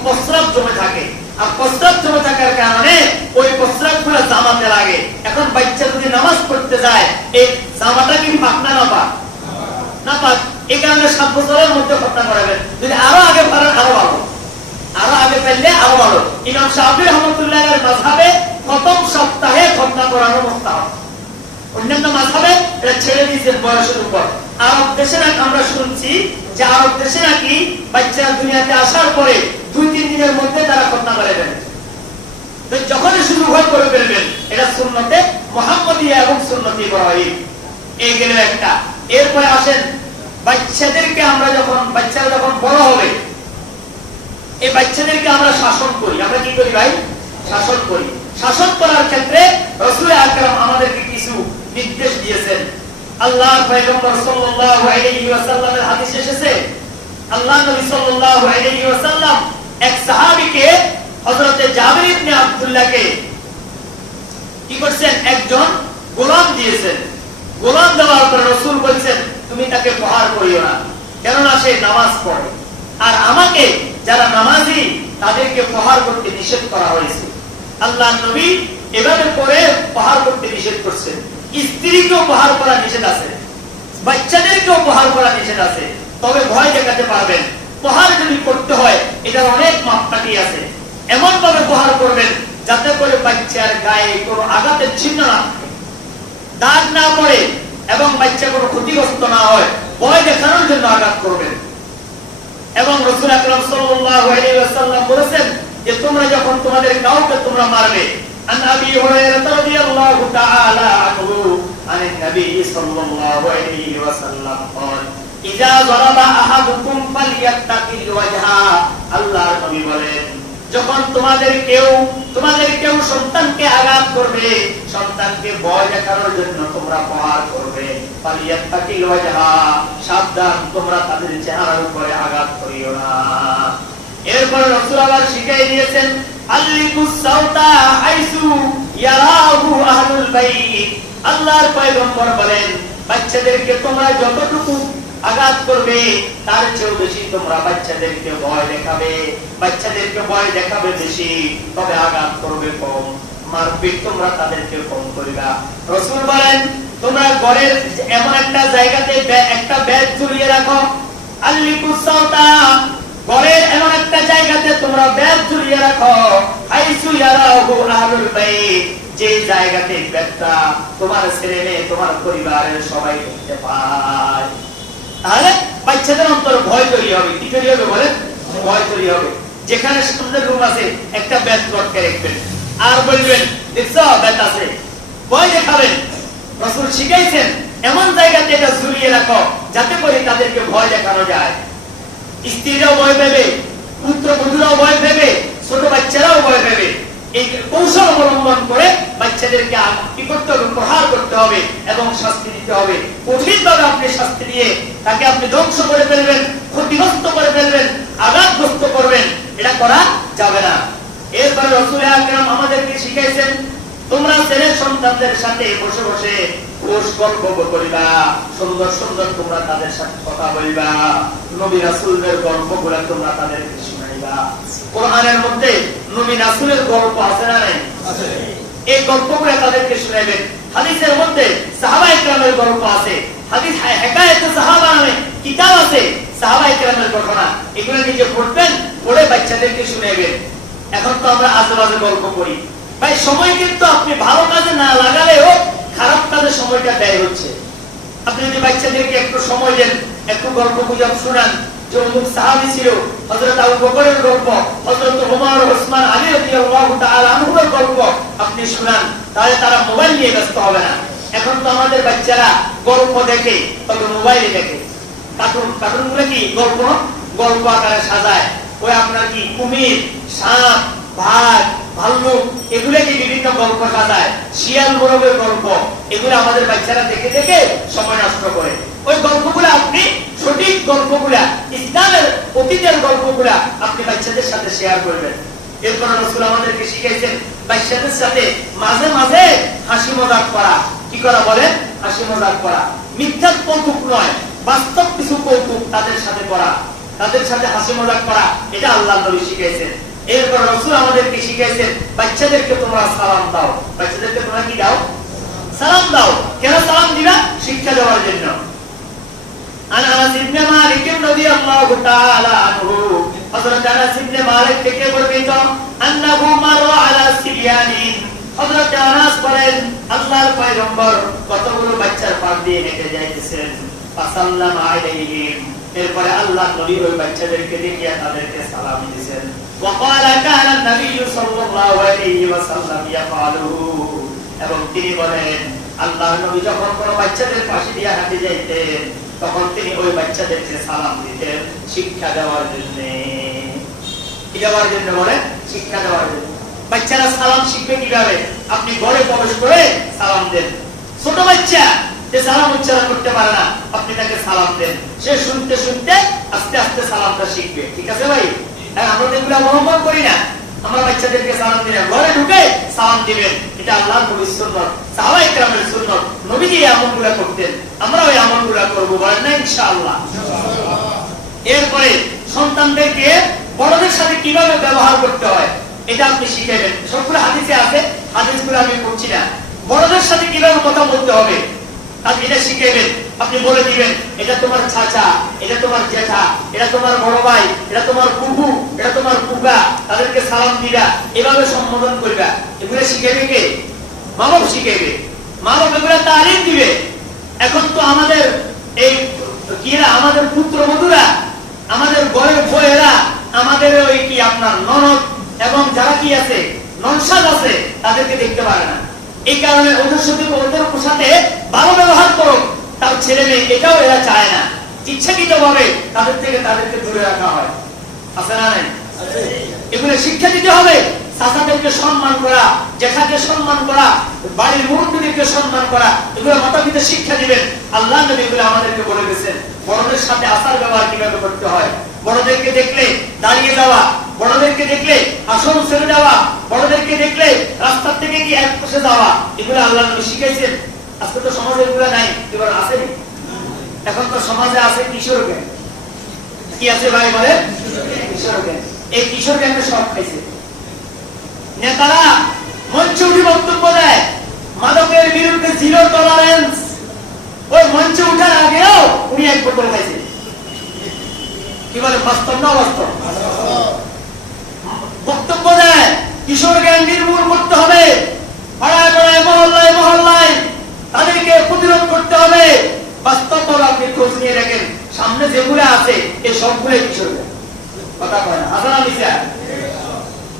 প্রস্রাব জমে থাকে, আর প্রস্রাব জমে থাকার কারণে ওই প্রস্রাবগুলো জামাতে লাগে। এখন বাচ্চা যদি নামাজ পড়তে যায়, এই জামাটা কি পাক না পাক? না পাক। এই কারণে 7 বছরের মধ্যে খতনা করাবেন। যদি আরো আগে পারেন আরো ভালো, আরো আগে পারলে আরো ভালো। ইমাম শাফি রাহমাতুল্লাহের মাযহাবে প্রথম সপ্তাহে খতনা করানো মুস্তাহাব। অন্যান্য মাযহাবে এটা ছেড়ে দিয়েছেন বয়সের উপর। আরব দেশে নাকি আমরা শুনছি যে আরব দেশে নাকি বাচ্চারা দুনিয়াতে আসার পরে 2-3 দিনের মধ্যে তারা খতনা করে ফেলে। তো যখনই শুরু করে ফেলবেন, এটা সুন্নতে মুহাম্মদিয়া এবং সুন্নতে ইব্রাহিম। এই গেল একটা। এরপরে আসেন বাচ্চাদেরকে আমরা বাচ্চারা যখন বড় হবে, এই বাচ্চাদেরকে আমরা শাসন করি। আমরা কি করি ভাই? শাসন করি। শাসন করার ক্ষেত্রে রাসূল আকরাম আমাদেরকে কিছু নির্দেশ দিয়েছেন। আল্লাহর পয়গম্বর সাল্লাল্লাহু আলাইহি ওয়াসাল্লামের হাদিসে এসেছে, আল্লাহ নবী সাল্লাল্লাহু আলাইহি ওয়াসাল্লাম এক সাহাবীকে, হযরত জাবির ইবনে আব্দুল্লাহকে কি করছেন? একজন গোলাম দিয়েছেন। গোলাম দেওয়ার পর রাসূল বলেছেন, তুমি তাকে প্রহার করিও না, কেননা সে নামাজ পড়ে। আর আমাকে যারা নামাজি তাদেরকে প্রহার করতে নিষেধ করা হয়েছে। আল্লাহর নবী এভাবে করে প্রহার করতে নিষেধ করছেন। স্ত্রীকেও প্রহার করা নিষেধ আছে, বাচ্চাদেরকেও প্রহার করা নিষেধ আছে। তবে ভয় দেখাতে পারবেন। প্রহার যদি করতে হয় এটার অনেক মাপকাঠি আছে। এমন ভাবে প্রহার করবেন যাতে করে বাচ্চার গায়ে কোনো আঘাতের চিহ্ন না থাকে, দাগ না পড়ে এবং বাচ্চা কোনো ক্ষতিগ্রস্ত না হয়। ভয় দেখানোর জন্য আঘাত করবেন। এবং রাসূল আকরাম সাল্লাল্লাহু আলাইহি ওয়াসাল্লাম বলেছেন যে তোমরা যখন তোমাদের কাউকে তোমরা মারবে, আন আবি হুরায়রা রাদিয়াল্লাহু তাআলা আনহু আনিন নবী সাল্লাল্লাহু আলাইহি ওয়াসাল্লাম قال ইযা যারাবা আহাদুকুম ফালইয়াত্তাকিল ওয়াজহা। আল্লাহর নবী বলেন, যখন তোমাদের কেউ সন্তানকে আঘাত করবে, সন্তানকে ভয় দেখানোর জন্য তোমরা প্রহার করবে। ফালইয়াত্তাকিল ওয়াজহা, সাবধান, তোমরা তাদের চেহারার উপরে আঘাত করিও না। এরপর রাসূল আবার শিখিয়ে দিয়েছেন, আল্লিকুস সাউতা হাইসু ইয়ারাহু আহলুল বাইত। আল্লাহর পয়গম্বর বলেন, বাচ্চাদেরকে তোমরা যতটুকু আঘাত করবে তার চেয়েও বেশি তোমরা বাচ্চাদেরকে ভয় দেখাবে। বাচ্চাদেরকে ভয় দেখাবে বেশি, তবে আঘাত করবে কম, মারপিট তোমরা তাদেরকে কম করবা। রাসূল বলেন, তোমরা ঘরের এমন একটা জায়গাতে একটা ব্যাগ ঝুলিয়ে রাখো। আল্লিকুস সাউতা, ঘরের এমন একটা জায়গাতে তোমরা ব্যাগ ঝুলিয়ে রাখো। হাইসু ইয়ারাহু আহলুল বাইত, যে জায়গাতে ব্যাগটা তোমার ছেলে মেয়ে তোমার পরিবারের সবাই দেখতে পায়। তাহলে বাচ্চাদের অন্তরে ভয় তৈরি হবে। কি তৈরি হবে বলেন? ভয় তৈরি হবে। যেখানে সামনে রুম আছে একটা ব্যাগ লটকে রাখবেন আর বলবেন, দেখছো ব্যাগ আছে, ভয় দেখাবেন। রাসূল শিখাইছেন এমন জায়গাতে এটা ঝুলিয়ে রাখো যাতে করে তাদেরকে ভয় দেখানো যায়। স্ত্রীরাও ভয় পাবে, পুত্রবধূরাও ভয় পাবে, ছোট বাচ্চারাও ভয় পাবে। এই কৌশল অবলম্বন করে বাচ্চাদেরকে কি করতে হবে? প্রহার করতে হবে এবং শাস্তি দিতে হবে। কঠিনভাবে আপনি শাস্তি দিয়ে তাকে আপনি ধ্বংস করে ফেলবেন, ক্ষতিগ্রস্ত করে ফেলবেন, আঘাতগ্রস্ত করবেন, এটা করা যাবে না। এরপরে রাসূল আকরাম আমাদেরকে শিখাইছেন, তোমরা ছেলে সন্তানদের সাথে বসে বসে গল্প করিবা, সুন্দর সুন্দর তোমরা তাদের সাথে কথা বলবা, নবী রাসূলদের গল্পগুলো তোমরা তাদেরকে শোনাইবা। কোরআনের মধ্যে নবী রাসূলের গল্প আছে না নাই? আছে। এই গল্পগুলো তাদেরকে শোনাবেন। হাদিসের মধ্যে সাহাবায়ে কেরামের গল্প আছে, হাদিস হিকায়াতুস সাহাবা নামে কিতাব আছে, সাহাবায়ে কেরামের ঘটনা। এগুলো নিজে পড়বেন, পড়ে বাচ্চাদেরকে শোনাবেন। এখন তো আমরা আজেবাজে গল্প করি ভাই। সময় কিন্তু আপনি ভালো কাজে না লাগালেও খারাপ কাজে সময়টা ব্যয় হচ্ছে। আপনি যদি বাচ্চাদেরকে একটু সময় দেন, একটু গল্প গুজব শোনান, যে অমুক সাহাবী ছিল, হযরত আবু বকরের গল্প, হযরত ওমর, ওসমান, আলী রাদিয়াল্লাহু তাআলা আনহুর গল্প আপনি শোনান, তাহলে তারা মোবাইল নিয়ে ব্যস্ত হবে না। এখন তো আমাদের বাচ্চারা গল্প দেখে, তবে মোবাইলে দেখে। কার্টুনগুলো কি গল্প আকারে সাজায়। ওই আপনার কি কুমির, সাপ, বাঘ, ভাল্লুক, এগুলো কি বিভিন্ন গল্প সাজায়। শিয়াল মোরগের গল্প, এগুলো আমাদের বাচ্চারা দেখে দেখে সময় নষ্ট করে। ওই গল্পগুলো আপনি সঠিক গল্পগুলা, ইসলামের অতীতের গল্পগুলা আপনি বাচ্চাদের সাথে শেয়ার করবেন। এরপর রাসূল আমাদেরকে শিখাইছেন বাচ্চাদের সাথে মাঝে মাঝে হাসি মজাক করা। কি করা বলেন? হাসি মজাক করা। মিথ্যা কৌতুক নয়, বাস্তব কিছু কৌতুক তাদের সাথে করা, তাদের সাথে হাসি মজাক করা, এটা আল্লাহর নবী শিখাইছেন। এরপর রাসূল আমাদেরকে শিখাইছেন বাচ্চাদেরকে তোমরা সালাম দাও। বাচ্চাদেরকে তোমরা কি দাও? সালাম দাও। কেন সালাম দিবা? শিক্ষা দেওয়ার জন্য। আনাস ইবনে মালিক রাদিয়াল্লাহু তাআলা আনহু, হযরত আনাস ইবনে মালিক থেকে বর্ণিত আন্নাহু মাররা আলা সিবিয়ানিন, হযরত আনাস বলেন আল্লাহর পয়গম্বর কতগুলো বাচ্চার পাশ দিয়ে হেঁটে যাইতেছেন, ফাসাল্লামা আলাইহিম, এরপরে আল্লাহর নবী ওই বাচ্চাদেরকে দেখিয়া তাদেরকে সালাম দিয়েছেন। ওয়াকালা কানা নবী সাল্লাল্লাহু আলাইহি ওয়াসাল্লাম ইয়াফালুহু, এবং তিনি বলেন আল্লাহর নবী যখন কোন বাচ্চাদের পাশে দিয়ে হাঁটে যাইতেন তখন তিনি ওই বাচ্চাদেরকে সালাম দিতেন শিক্ষা দেওয়ার জন্য। কি দেওয়ার জন্য বলেন? শিক্ষা দেওয়ার জন্য। বাচ্চারা সালাম শিখবে কিভাবে? আপনি ঘরে প্রবেশ করে সালাম দেন। ছোট বাচ্চা যে সালাম উচ্চারণ করতে পারে না, আপনি তাকে সালাম দেন, সে শুনতে শুনতে আস্তে আস্তে সালামটা শিখবে। ঠিক আছে ভাই? আমরা এগুলো অবলম্বন করি না। আমরা বাচ্চাদেরকে সালাম দিই না, ঘরে ঢুকে সালাম দিবেন, এটা আল্লাহর নবীর সুন্নাত, সাহাবায়ে কেরামের সুন্নাত। নবীজি এই আমলগুলো করতেন, আমরা ওই আমলগুলো করব, বলেন না ইনশাআল্লাহ। এরপরে সন্তানদেরকে বড়দের সাথে কিভাবে ব্যবহার করতে হয় এটা আপনি শিখাবেন। সবগুলো হাদিসে আছে, হাদিসগুলো আমি পড়ছি না। বড়দের সাথে কিভাবে কথা বলতে হবে আপনি এটা শিখাবেন। আপনি বলে দিবেন এটা তোমার চাচা, এটা তোমার জেঠা, এটা তোমার বড় ভাই, এটা তোমার ফুফু, এটা তোমার ফুফা, তাদেরকে সালাম দিবা, এভাবে সম্বোধন করবা। এগুলো শিখাবে কে? মা বাবা শিখাবে। মা বাবা এগুলো তালিম দিবে। এখন তো আমাদের এই কিরা, আমাদের পুত্রবধূরা, আমাদের ঘরের বউয়েরা, আমাদের ওই কি আপনার ননদ এবং যারা কি আছে ননসাদ আছে, তাদেরকে দেখতে পারে না। এই কারণে ওদের সাথে ভালো ব্যবহার করো, তার ছেলে মেয়ে এটাও এরা চায় না। ইচ্ছাকৃত ভাবে তাদেরকে দূরে রাখা হয়, আছে না নাই? এগুলো শিক্ষা দিতে হবে। চাচাদেরকে সম্মান করা, জেঠাকে সম্মান করা, বাড়ির মুরব্বীদেরকে সম্মান করা, এগুলো মাতা পিতা শিক্ষা দিবেন। আল্লাহ নবী এগুলো আমাদেরকে বলে গেছেন। বড়দের সাথে আচার ব্যবহার কিভাবে করতে হয়, বড়দেরকে দেখলে দাঁড়িয়ে যাওয়া, বড়দেরকে দেখলে আসন ছেড়ে যাওয়া, বড়দেরকে দেখলে রাস্তার থেকে কি এক পাশে যাওয়া, এগুলো আল্লাহ নবী শিখাইছেন। আজকে তো সমাজে এগুলো নাই, এবার আসেনি। এখন তো সমাজে আছে কিশোর জ্ঞান। কি আছে ভাই বলে? কিশোর জ্ঞান। এই কিশোর জ্ঞানে সব খাইছে। নেতারা মঞ্চে উঠে বক্তব্য দেয় মাদকের বিরুদ্ধে জিরো টলারেন্স। ওই মঞ্চে উঠার আগেও উনি এক বোতল খাইছে। কি বলে? বাস্তব না বাস্তব? বক্তব্য দেয় কিশোর জ্ঞান নির্মূল করতে হবে, পাড়ায় পাড়ায় মহল্লায় মহল্লায় তাদেরকে প্রতিরোধ করতে হবে। বাস্তবভাবে আপনি খোঁজ নিয়ে রাখেন, সামনে যেগুলো আছে এই সবগুলো কিশোর জ্ঞান। কথা কয় না? হাসান আলী স্যার,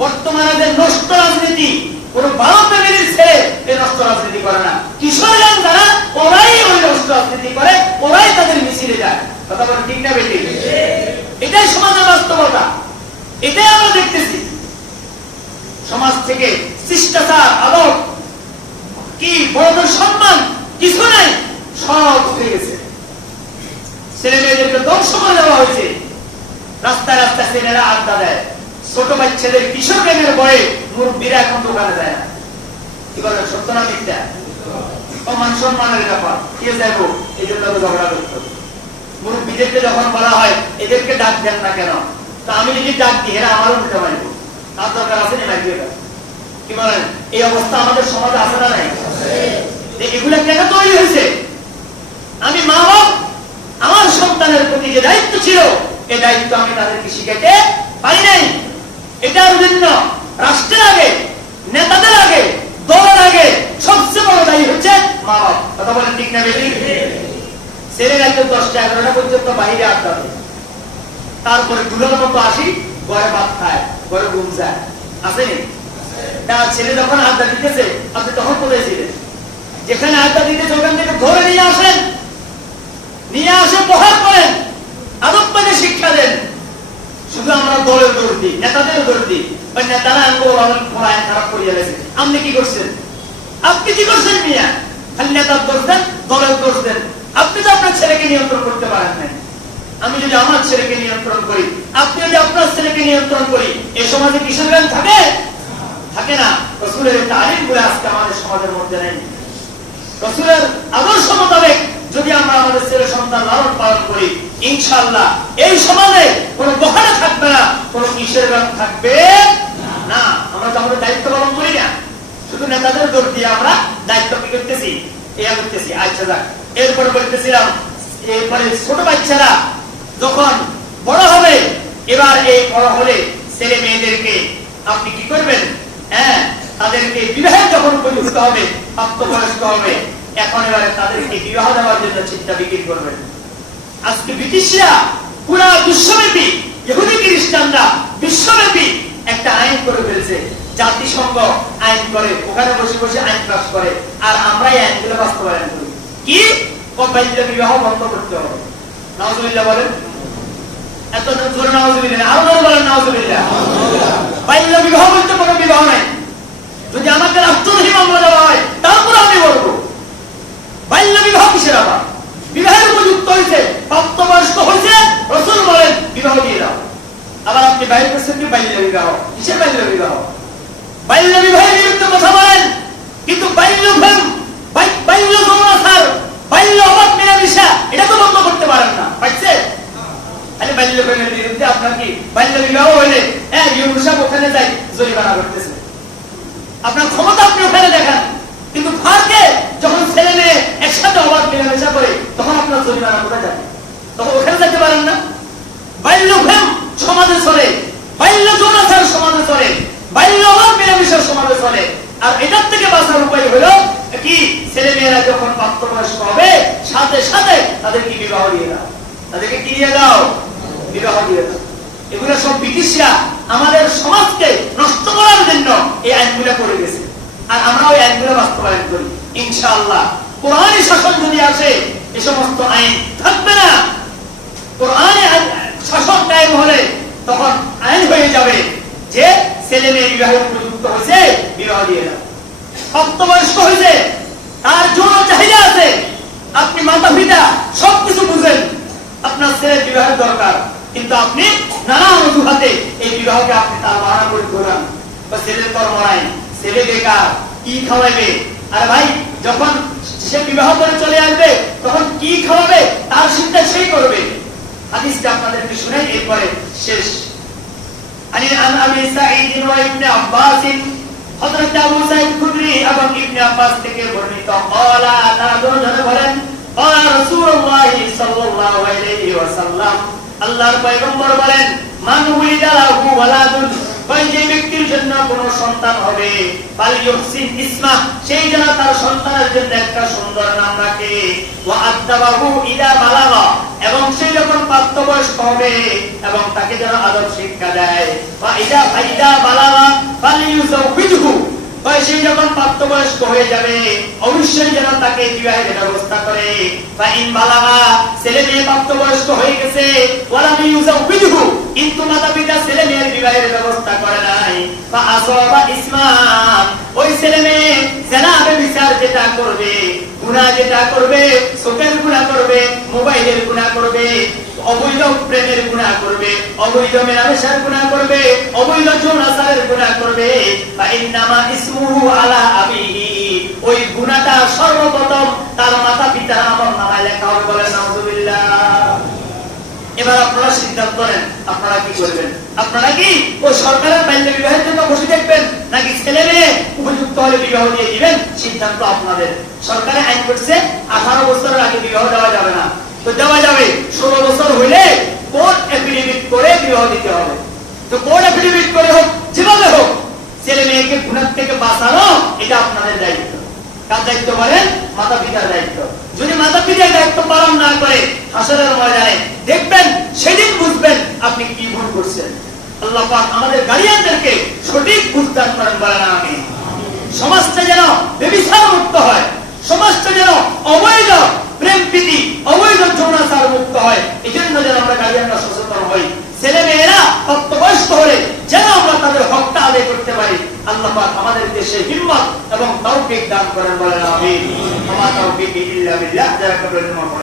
বর্তমানে যে নষ্ট রাজনীতি, কোন ভালো ফ্যামিলির ছেলে এই নষ্ট রাজনীতি করে না। কিশোর জ্ঞান যারা, ওরাই ওই নষ্ট রাজনীতি করে, ওরাই তাদের মিছিলে যায়। কথা বলে ঠিক না বেটি? এটাই সমাজের বাস্তবতা, এটাই আমরা দেখতেছি। সমাজ থেকে শিষ্টাচার, আদব, কি বড়দের সম্মান কিছু নাই, সব উঠে গেছে। ছেলে মেয়েদেরকে ধ্বংস করে দেওয়া হয়েছে। রাস্তায় রাস্তায় ছেলেরা আড্ডা দেয়, ছোট বাচ্চাদের কিশোর জ্ঞানের বয়ে মুরব্বীরা এখন দোকানে যায় না। কি বলে? সত্য না মিথ্যা? মান সম্মানের ব্যাপার, কে যাবো এই জন্য ঝগড়া করতে। মুরব্বীদেরকে যখন বলা হয় এদেরকে ডাক দেন না কেন, তা আমি যদি ডাক দিই এরা আমারও নিতে পারব, তার দরকার আছে না? কি বলেন? এই অবস্থা আমাদের সমাজে আছে না নাই? এগুলা কেন তৈরি হয়েছে? আমি মা বাপ, আমার সন্তানের প্রতি যে দায়িত্ব ছিল, এই দায়িত্ব আমি তাদেরকে শিখাইতে পারি নাই। এটার জন্য রাষ্ট্রের আগে, নেতাদের আগে, দলের আগে সবচেয়ে বড় দায়ী হচ্ছে মা বাপ। কথা বলেন ঠিক না বেশি? ছেলেরা 10টা 11টা পর্যন্ত বাইরে আড্ডা দেয়, তারপরে দুলার মতো আসি, ঘরে ভাত খায়, ঘরে ঘুম যায়, আসেনি? তার ছেলে যখন আড্ডা দিতেছে, আপনি তখন কোথায় ছিলেন? যেখানে আড্ডা দিতেছে ওখান থেকে ধরে নিয়ে আসেন, নিয়ে আসে প্রহার করেন, আদব মানে শিক্ষা দেন। শুধু আমরা দলের দোষ দিই, নেতাদের দোষ দিই, নেতারা পড়ায় খারাপ করিয়া গেছে। আপনি কি করছেন? আপনি কি করছেন মিয়া? খালি নেতার দোষ দেন, দলের দোষ দেন। আপনি তো আপনার ছেলেকে নিয়ন্ত্রণ করতে পারেন না। আমি যদি আমার ছেলেকে নিয়ন্ত্রণ করি, আপনি যদি আপনার ছেলেকে নিয়ন্ত্রণ করি, এই সমাজে কিশোর জ্ঞান থাকে? থাকে না। রাসূলের তালিমগুলো আজকে আমাদের সমাজের মধ্যে নেই। রাসূলের আদর্শ মোতাবেক যদি আমরা আমাদের ছেলে সন্তান লালন পালন করি, ইনশাআল্লাহ এই সমাজে কোনো বহানা থাকবে না, কোনো কিশোর জ্ঞান থাকবে না। আমরা তো আমাদের দায়িত্ব পালন করি না, শুধু নেতাদের দোষ দিয়ে আমরা দায়িত্ব কি করতেছি? এ করতেছি। আচ্ছা যাক, এরপরে বলতেছিলাম, এরপরে ছোট বাচ্চারা যখন বড় হবে এবার এই বড় হলে ছেলে মেয়েদেরকে আপনি কি করবেন? হ্যাঁ, তাদেরকে বিবাহের যখন উপযুক্ত হবে, প্রাপ্তবয়স্ক হবে, এখন এবারে তাদেরকে বিবাহ দেওয়ার জন্য চিন্তা বিক্রি করবেন। আজকে ব্রিটিশরা পুরা বিশ্বব্যাপী, ইহুদি খ্রিস্টানরা বিশ্বব্যাপী একটা আইন করে ফেলছে। জাতিসংঘ আইন করে, ওখানে বসে বসে আইন পাস করে, আর আমরা এই আইনগুলো বাস্তবায়ন করি। কি? বাল্য বিবাহ বন্ধ করতে হবে। নাউজুবিল্লাহ বলেন। এত জোরে নাউজুবিল্লাহ, আরো জোরে বলেন নাউজুবিল্লাহ। বাল্য বিবাহ বলতে কোনো বিবাহ নাই। যদি আমাকে রাষ্ট্রদ্রোহী মামলা দেওয়া হয়, তারপর আমি বলবো বাল্য বিবাহ কিসের? আবার বিবাহের উপযুক্ত হয়েছে, প্রাপ্তবয়স্ক হয়েছে, রাসূল বলেন বিবাহ দিয়ে দাও। আবার আপনি বাইরে করছেন কি বাল্য বিবাহ? কিসের বাল্য বিবাহ? বাল্য বিবাহের বিরুদ্ধে কথা বলেন, কিন্তু বাল্য প্রেম, বাল্য যৌনাচার, বাল্য অবাধ মেলামেশা এটা তো বন্ধ করতে পারেন না। পারছে? তাহলে বাল্য প্রেমের বিরুদ্ধে আপনার কি? বাল্য বিবাহ হইলে ইউনুস সাহেব ওখানে যাই জরিমানা করতেছে। আপনার ক্ষমতা আপনি ওখানে দেখান, কিন্তু ফাঁকে যখন ছেলে মেয়ে একসাথে অবাধ মেলামেশা করে, তখন আপনার জরিমানা কোথায় যাবে? তখন ওখানে যেতে পারেন না। বাল্য প্রেম সমাজে চলে, বাল্য যৌনাচার সমাজে চলে, বাল্য অবাধ মেলামেশা সমাজে চলে। আর এটার থেকে বাঁচার উপায় হলো কি? ছেলে মেয়েরা যখন প্রাপ্তবয়স্ক হবে, সাথে সাথে তাদেরকে বিবাহ দিয়ে দাও। তাদেরকে কি দিয়ে দাও? বিবাহ দিয়ে দাও। এগুলো সব ব্রিটিশরা আমাদের সমাজকে নষ্ট করার জন্য এই আইনগুলো করে গেছে, আর আমরা ওই আইনগুলো বাস্তবায়ন করি। ইনশাআল্লাহ কোরআনী শাসন যদি আসে, এই সমস্ত আইন থাকবে না। কোরআনী শাসন কায়েম হলে তখন আইন হয়ে যাবে যে ছেলে মেয়ে বিবাহের উপযুক্ত হয়েছে, বিবাহ দিয়ে দাও। প্রাপ্তবয়স্ক হয়েছে, তার যৌন চাহিদা আছে, আপনি মাতা পিতা সবকিছু বুঝেন, আপনার ছেলের বিবাহের দরকার, কিন্তু আপনি নানা অজুহাতে এই বিবাহকে আপনি তার বাহানা করে ঘোরান। ছেলের কর্ম নাই, ছেলে বেকার, কি খাওয়াবে? আর ভাই যখন সে বিবাহ করে চলে আসবে, তখন কি খাওয়াবে তার চিন্তা সেই করবে। হাদিসটা আপনাদেরকে শুনাই, এরপরে শেষ। আমি সাঈদ ইবনে আব্বাস, হযরত আবু সাঈদ খুদরি এবং ইবনে আব্বাস থেকে বর্ণিত, ক্বালা, তারা দুজনে বলেন, ক্বালা রাসূলুল্লাহ সাল্লাল্লাহু আলাইহি ওয়াসাল্লাম, আল্লাহর পয়গম্বর বলেন, মান উলিদা লাহু ওয়ালাদুন, যে ব্যক্তির জন্য কোন সন্তান হবে, ফালইউহসিন ইসমা, সেই যেন তার সন্তানের জন্য একটা সুন্দর নাম রাখে, ওয়া আদাবাহু ইদা বালাগা, এবং সে যখন প্রাপ্তবয়স্ক হবে এবং তাকে যেন আদব শিক্ষা দেয়, ওয়া ইদা বালাগা ফালইউযাওবিজহু, সে যখন প্রাপ্তবয়স্ক হয়ে যাবে অবশ্যই যেন তাকে বিবাহের ব্যবস্থা করে। ফাইন বালাগা, ছেলে মেয়ে প্রাপ্তবয়স্ক হয়ে গেছে, ওয়ালাম ইউযাওবিজহু, কিন্তু মাতা পিতা ছেলে মেয়ের বিবাহের ব্যবস্থা করে নাই, ফাআসাবা ইসমান, ওই ছেলে মেয়ে জেনাবে বিচার যেটা করবে, গুনাহ যেটা করবে, চোখের গুনাহ করবে, মোবাইলের গুনাহ করবে, অবৈধ প্রেমের গুনাহ করবে, অবৈধ মেলামেশার গুনাহ করবে, অবৈধ যৌনাচারের গুনাহ করবে, ফাইন্নামা ইসমুহু আলা আবিহি, ওই গুনাহটা সর্বপ্রথম তার মাতা পিতার আমলনামায় লেখা হবে। বলেন নাউজুবিল্লাহ। এবার আপনারা সিদ্ধান্ত নেন, আপনারা কি করবেন? আপনারা কি ওই সরকারের বাল্য বিবাহের জন্য বসে দেখবেন, নাকি ছেলে মেয়ে উপযুক্ত হলে বিবাহ দিয়ে দিবেন? সিদ্ধান্ত আপনাদের। সরকারে আইন করছে 18 বছরের আগে বিবাহ দেওয়া যাবে না, তো দেওয়া যাবে 16 বছর হইলে কোর্ট এফিডেভিট করে বিবাহ দিতে হবে। তো কোর্ট এফিডেভিট করে হোক, যেভাবে হোক, ছেলে মেয়েকে গুনাহ থেকে বাঁচানো এটা আপনাদের দায়িত্ব। কার দায়িত্ব বলেন? মাতা পিতার দায়িত্ব। যদি মাতা পিতার দায়িত্ব পালন না করে, হাসরের ময়দানে দেখবেন, সেদিন বুঝবেন আপনি কি ভুল করছেন। আল্লাহ পাক আমাদের গার্ডিয়ানদেরকে সঠিক বুঝ দান করেন। বলেন আমিন। সমাজটা যেন ব্যভিচার মুক্ত হয়, সমাজটা যেন অবৈধ প্রেম প্রীতি, অবৈধ যৌনাচার মুক্ত হয়, এই জন্য যেন আমরা গার্ডিয়ানরা সচেতন হই। ছেলে মেয়েরা প্রাপ্তবয়স্ক হলে যেন আমরা তাদের হকটা আদায় করতে পারি। আল্লাহ পাক আমাদেরকে সেই হিম্মত এবং তৌফিক দান করেন। বলেন আমিন। ওয়া মা তাওফীকি ইল্লা বিল্লাহ। যারা কবুল